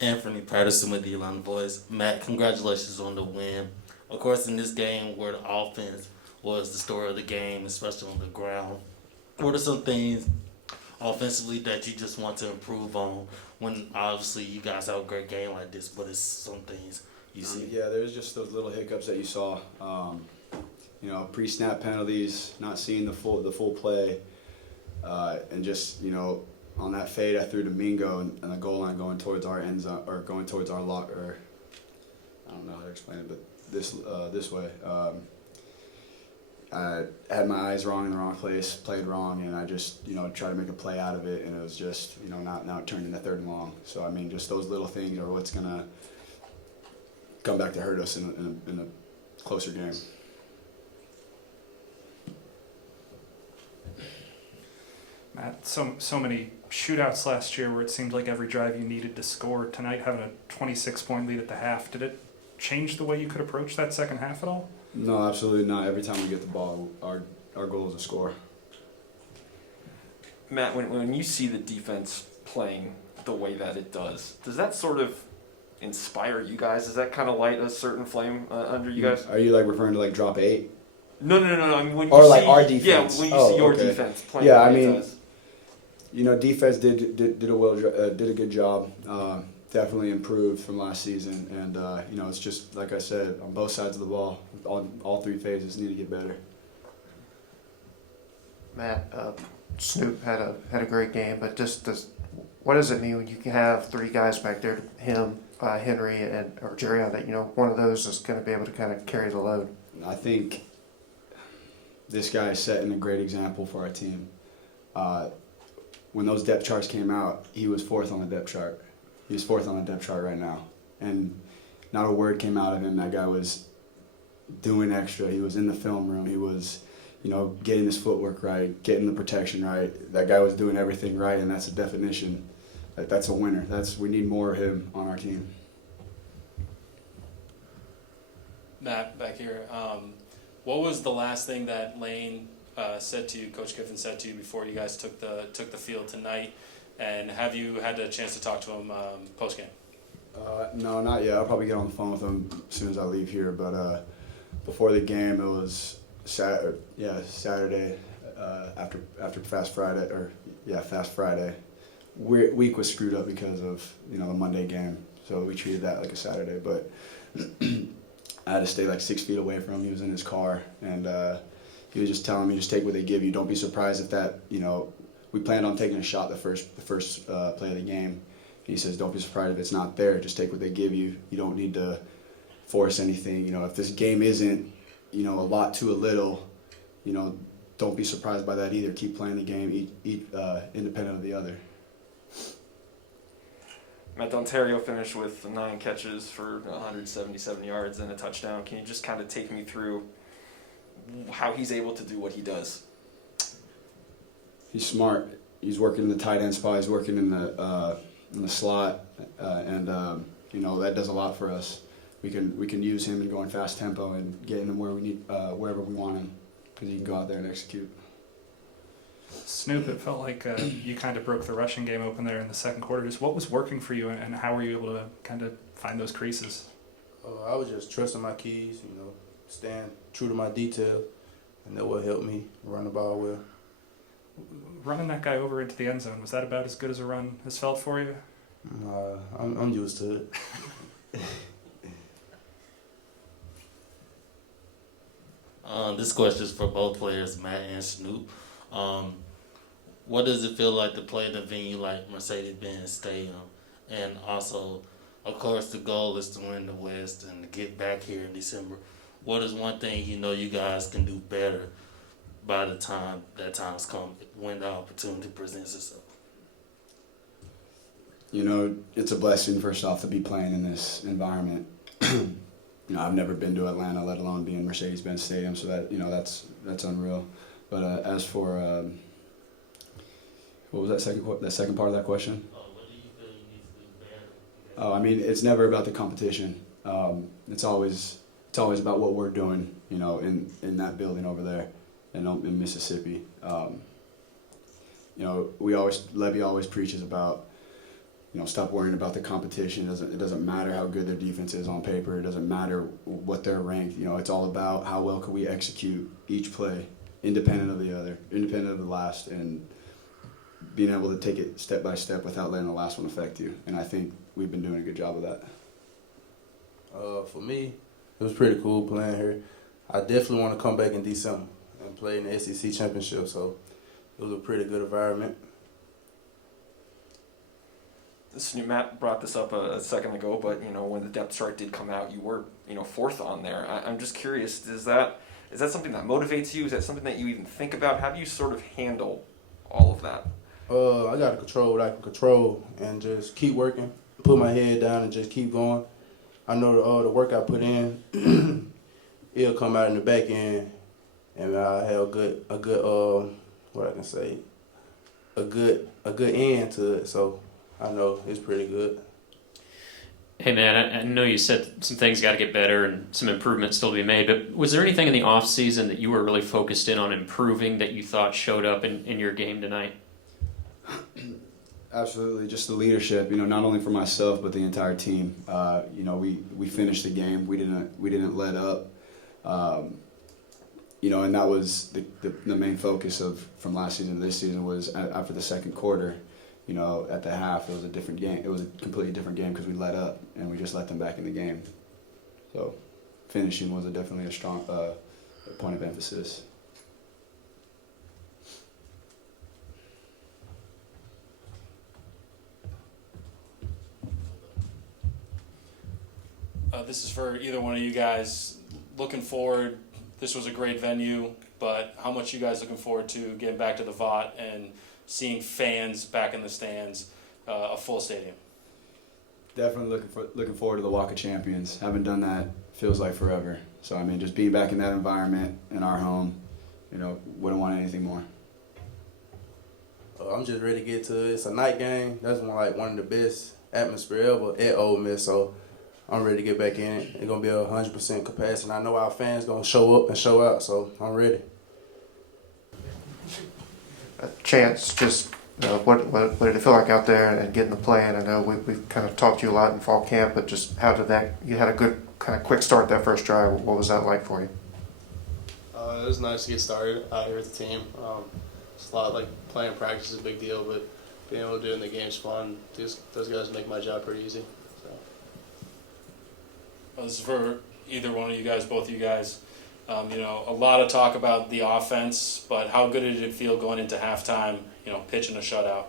Anthony Patterson with the Atlanta Boys. Matt, congratulations on the win. Of course, in this game where the offense was the story of the game, especially on the ground, what are some things offensively that you just want to improve on when obviously you guys have a great game like this, but it's some things you see? Yeah, there's just those little hiccups that you saw. Pre-snap penalties, not seeing the full play, and just on that fade I threw to Mingo and the goal line going towards our end zone or going towards our lock, or I don't know how to explain it, but this way. I had my eyes wrong in the wrong place, played wrong, and I just tried to make a play out of it, and it was just now it turned into third and long. So I mean, just those little things are what's gonna come back to hurt us in a closer game. Matt, so many shootouts last year where it seemed like every drive you needed to score. Tonight, having a 26-point lead at the half, did it change the way you could approach that second half at all? No, absolutely not. Every time we get the ball, our goal is to score. Matt, when you see the defense playing the way that it does that sort of inspire you guys? Does that kind of light a certain flame under you guys? Are you referring to drop 8? No. I mean, when you Or see, our defense? Yeah, when you see your okay. defense playing Yeah, the I way mean, it does. Defense did a good job. Definitely improved from last season, and it's just like I said, on both sides of the ball, all three phases need to get better. Matt, Snoop had a great game, but what does it mean when you can have three guys back there, him, Henry, or Jerry, that one of those is going to be able to kind of carry the load? I think this guy is setting a great example for our team. When those depth charts came out, he was fourth on the depth chart. He's fourth on the depth chart right now, and not a word came out of him. That guy was doing extra. He was in the film room. He was, getting his footwork right, getting the protection right. That guy was doing everything right, and that's a definition. That's a winner. We need more of him on our team. Matt, back here. What was the last thing that Lane said to you, Coach Kiffin said to you before you guys took the field tonight? And have you had a chance to talk to him post game? No, not yet. I'll probably get on the phone with him as soon as I leave here. But before the game, it was Saturday after Fast Friday. Week was screwed up because of the Monday game, so we treated that like a Saturday. But I had to stay 6 feet away from him. He was in his car, and he was just telling me, just take what they give you. Don't be surprised if that we planned on taking a shot the first play of the game. He says, don't be surprised if it's not there. Just take what they give you. You don't need to force anything. If this game isn't, a lot to a little, don't be surprised by that either. Keep playing the game, each independent of the other. Matt, Ontario finished with 9 catches for 177 yards and a touchdown. Can you just kind of take me through how he's able to do what he does? He's smart. He's working in the tight end spot. He's working in the slot, and that does a lot for us. We can use him and go in fast tempo and get him where we need, wherever we want him, because he can go out there and execute. Snoop, it felt like you kind of broke the rushing game open there in the second quarter. Just what was working for you, and how were you able to kind of find those creases? I was just trusting my keys, staying true to my detail, and that what helped me run the ball well. Running that guy over into the end zone, was that about as good as a run has felt for you? I'm used to it. This question is for both players, Matt and Snoop. What does it feel like to play in a venue like Mercedes-Benz Stadium? And also, of course, the goal is to win the West and to get back here in December. What is one thing you guys can do better by the time that time's come, when the opportunity presents itself? It's a blessing, first off, to be playing in this environment. I've never been to Atlanta, let alone be in Mercedes-Benz Stadium, so that that's unreal. But as for what was that second part of that question? What do you feel you need to do better? Oh, I mean, it's never about the competition. It's always about what we're doing, in that building over there, in Mississippi. Levy always preaches about stop worrying about the competition. It doesn't matter how good their defense is on paper. It doesn't matter what they're ranked. It's all about how well can we execute each play, independent of the other, independent of the last, and being able to take it step by step without letting the last one affect you. And I think we've been doing a good job of that. For me, it was pretty cool playing here. I definitely want to come back in December and play in the SEC championship, so it was a pretty good environment. Matt brought this up a second ago, but when the depth chart did come out, you were fourth on there. I'm just curious, is that something that motivates you? Is that something that you even think about? How do you sort of handle all of that? I got to control what I can control and just keep working, put my head down and just keep going. I know the work I put in, it'll come out in the back end, and I have a good what I can say, a good end to it. So I know it's pretty good. Hey man, I know you said some things got to get better and some improvements still to be made, but was there anything in the off season that you were really focused in on improving that you thought showed up in your game tonight? Absolutely, just the leadership. Not only for myself but the entire team. We finished the game. We didn't let up. And that was the main focus from last season to this season was after the second quarter. At the half, it was a different game. It was a completely different game because we let up and we just let them back in the game. So, finishing was definitely a strong point of emphasis. This is for either one of you guys. Looking forward, this was a great venue, but how much you guys looking forward to getting back to the Vaught and seeing fans back in the stands, a full stadium? Definitely looking forward to the Walk of Champions. Haven't done that, feels like forever. So just being back in that environment in our home, wouldn't want anything more. I'm just ready to get to it. It's a night game. That's one of the best atmosphere ever at Ole Miss. So I'm ready to get back in it. It's gonna be 100% capacity. I know our fans gonna show up and show out. So I'm ready. Chance, just what did it feel like out there and getting the play in? I know we've kind of talked to you a lot in fall camp, but just how did that? You had a good kind of quick start that first drive. What was that like for you? It was nice to get started out here with the team. It's a lot like playing practice is a big deal, but being able to do it in the game's fun. Those guys make my job pretty easy. So. Well, this is for either one of you guys, both of you guys. A lot of talk about the offense, but how good did it feel going into halftime, pitching a shutout?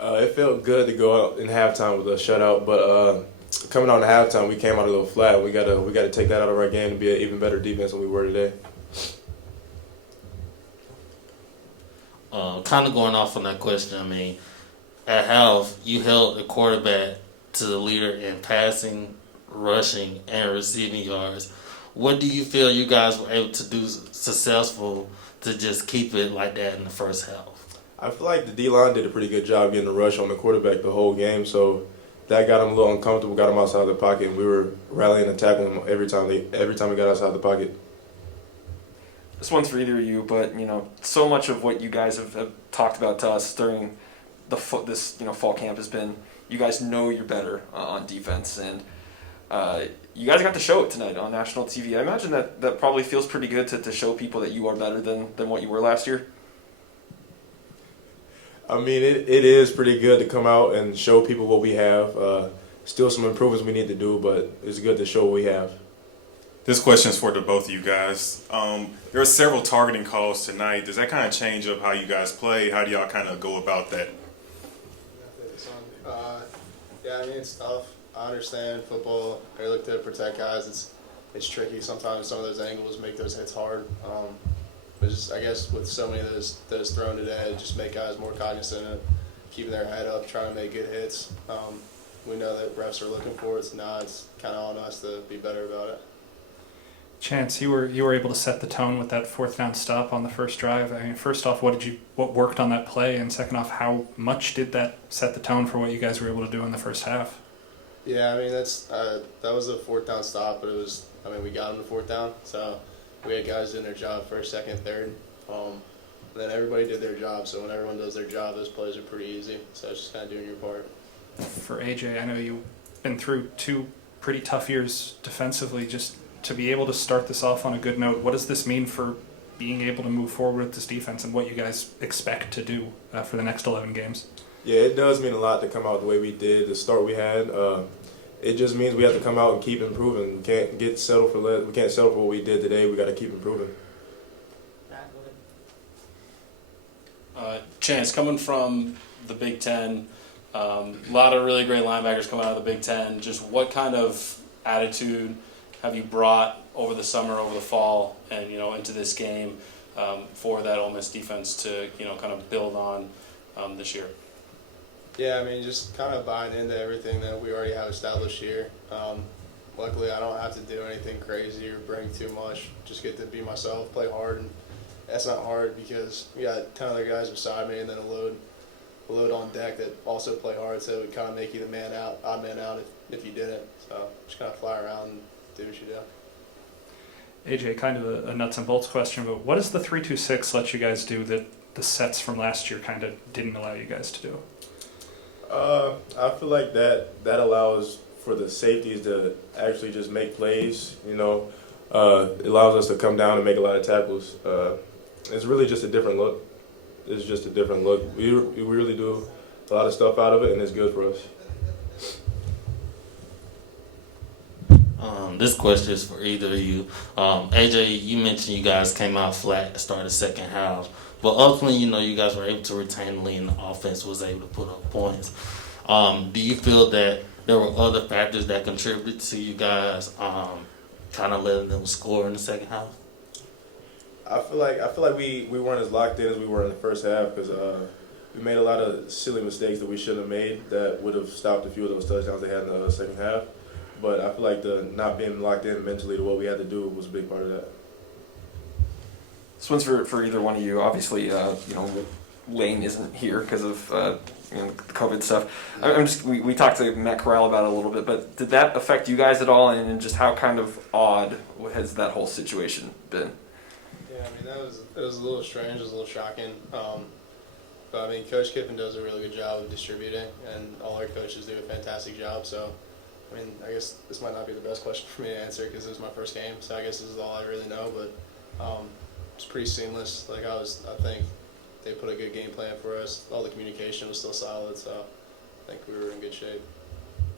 It felt good to go out in halftime with a shutout, but coming on to halftime, we came out a little flat. We gotta take that out of our game to be an even better defense than we were today. Kind of going off on that question, at half, you held the quarterback to the leader in passing, rushing, and receiving yards. What do you feel you guys were able to do successful to just keep it like that in the first half? I feel like the D-line did a pretty good job getting the rush on the quarterback the whole game, so that got him a little uncomfortable, got him outside the pocket, and we were rallying and tackling him every time we got outside the pocket. This one's for either of you, but so much of what you guys have talked about to us during this fall camp has been you guys know you're better on defense, and you guys got to show it tonight on national TV. I imagine that probably feels pretty good to show people that you are better than what you were last year. It is pretty good to come out and show people what we have. Still some improvements we need to do, but it's good to show what we have. This question is for the both of you guys. There are several targeting calls tonight. Does that kind of change up how you guys play? How do y'all kind of go about that? It's tough. I understand football. They look to protect guys. It's tricky sometimes. Some of those angles make those hits hard. But I guess with so many of those thrown today, it just make guys more cognizant of keeping their head up, trying to make good hits. We know that refs are looking for it. Now it's kind of on us to be better about it. Chance, you were able to set the tone with that fourth down stop on the first drive. First off, what worked on that play, and second off, how much did that set the tone for what you guys were able to do in the first half? Yeah, that was a fourth down stop, but we got him to fourth down, so we had guys doing their job first, second, third. And then everybody did their job. So when everyone does their job, those plays are pretty easy. So it's just kind of doing your part. For AJ, I know you've been through 2 pretty tough years defensively. Just to be able to start this off on a good note, what does this mean for being able to move forward with this defense and what you guys expect to do for the next 11 games? Yeah, it does mean a lot to come out the way we did, the start we had. It just means we have to come out and keep improving. We can't settle for what we did today. We got to keep improving. Chance, coming from the Big Ten, a lot of really great linebackers coming out of the Big Ten. Just what kind of attitude have you brought over the summer, over the fall, and into this game for that Ole Miss defense to kind of build on this year? Yeah, I mean, just kind of buying into everything that we already have established here. Luckily, I don't have to do anything crazy or bring too much. Just get to be myself, play hard, and that's not hard because we got 10 other guys beside me and then a load on deck that also play hard, so it would kind of make you the odd man out if you didn't. So just kind of fly around and do what you do. AJ, kind of a nuts and bolts question, but what does the 3-2-6 let you guys do that the sets from last year kind of didn't allow you guys to do? I feel like that allows for the safeties to actually just make plays. It allows us to come down and make a lot of tackles. It's really just a different look. It's just a different look. We really do a lot of stuff out of it, and it's good for us. This question is for either of you. AJ, you mentioned you guys came out flat to start the second half, but ultimately, you guys were able to retain the lead and the offense was able to put up points. Do you feel that there were other factors that contributed to you guys kind of letting them score in the second half? I feel like we weren't as locked in as we were in the first half because we made a lot of silly mistakes that we shouldn't have made that would have stopped a few of those touchdowns they had in the second half. But I feel like the not being locked in mentally to what we had to do was a big part of that. This one's for either one of you. Obviously, Lane isn't here because of the COVID stuff. We talked to Matt Corral about it a little bit, but did that affect you guys at all? And just how kind of odd has that whole situation been? Yeah, I mean, it was a little strange, it was a little shocking. But I mean, Coach Kiffin does a really good job of distributing, and all our coaches do a fantastic job. So, I mean, I guess this might not be the best question for me to answer because it was my first game. So I guess this is all I really know. But it's pretty seamless. Like I think they put a good game plan for us. All the communication was still solid, so I think we were in good shape.